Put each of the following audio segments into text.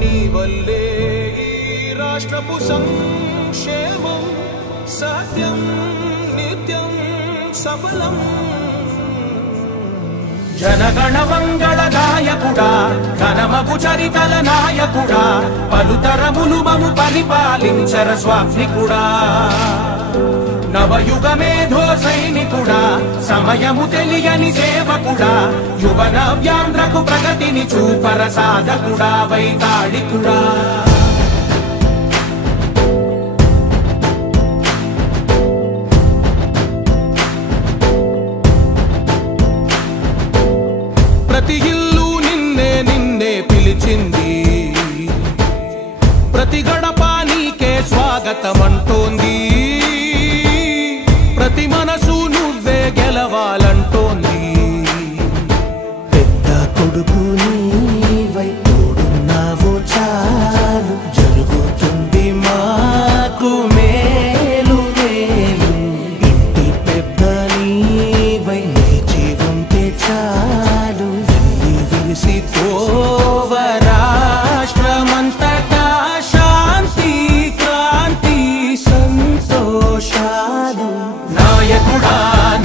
నీ వల్లే ఈ రాష్ట్రపు సంక్షేమం సత్యం నిత్యం సఫలం. జనగణ మంగళ నాయకుడా ఘనమగు చరితల నాయకుడా పలుతరములు మము పరిపాలించర స్వామికుడా. నవయుగ మేధో సైనికుడా సమయము తెలియని సేవకుడా యువన వ్యాంధ్రకు ప్రగతిని చూపర సాధకుడా వైతాళికుడా. ప్రతి ఇల్లు నిన్నే నిన్నే పిలిచింది ప్రతి గడప నీకే స్వాగతమంటోంది ప్రతి మనసు నువ్వే గెలవాలంటోంది. పెద్ద కొడుకు నీవై తోడున్నావు చాలు జరుగుతుంది మాకు మేలు మేలు. ఇంటి పెద్ద నీవై నిలిచి ఉంటే చాలు వెళ్ళి విరిసి పోవ రాష్ట్రమంతటా శాంతి క్రాంతి సంతోషాలు. నాయకుడా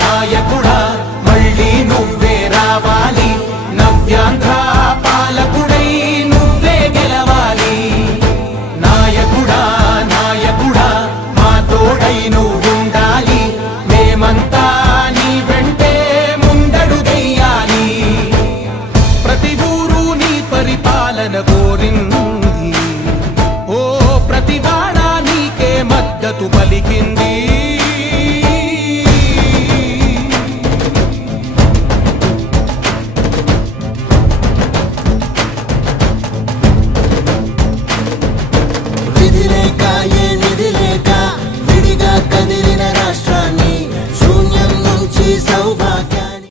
నాయకుడా మళ్ళీ నువ్వే రావాలి నవ్యాంధ్ర పాలకుడై నువ్వే గెలవాలి. నాయకుడా నాయకుడా మా తోడై నువ్వుండాలి మేమంతా నీ వెంటే ముందడుగెయ్యాలి. ప్రతి ఊరు నీ పరిపాలన కోరింది ఓ ప్రతి వాడ నీకే మద్దతు పలికింది.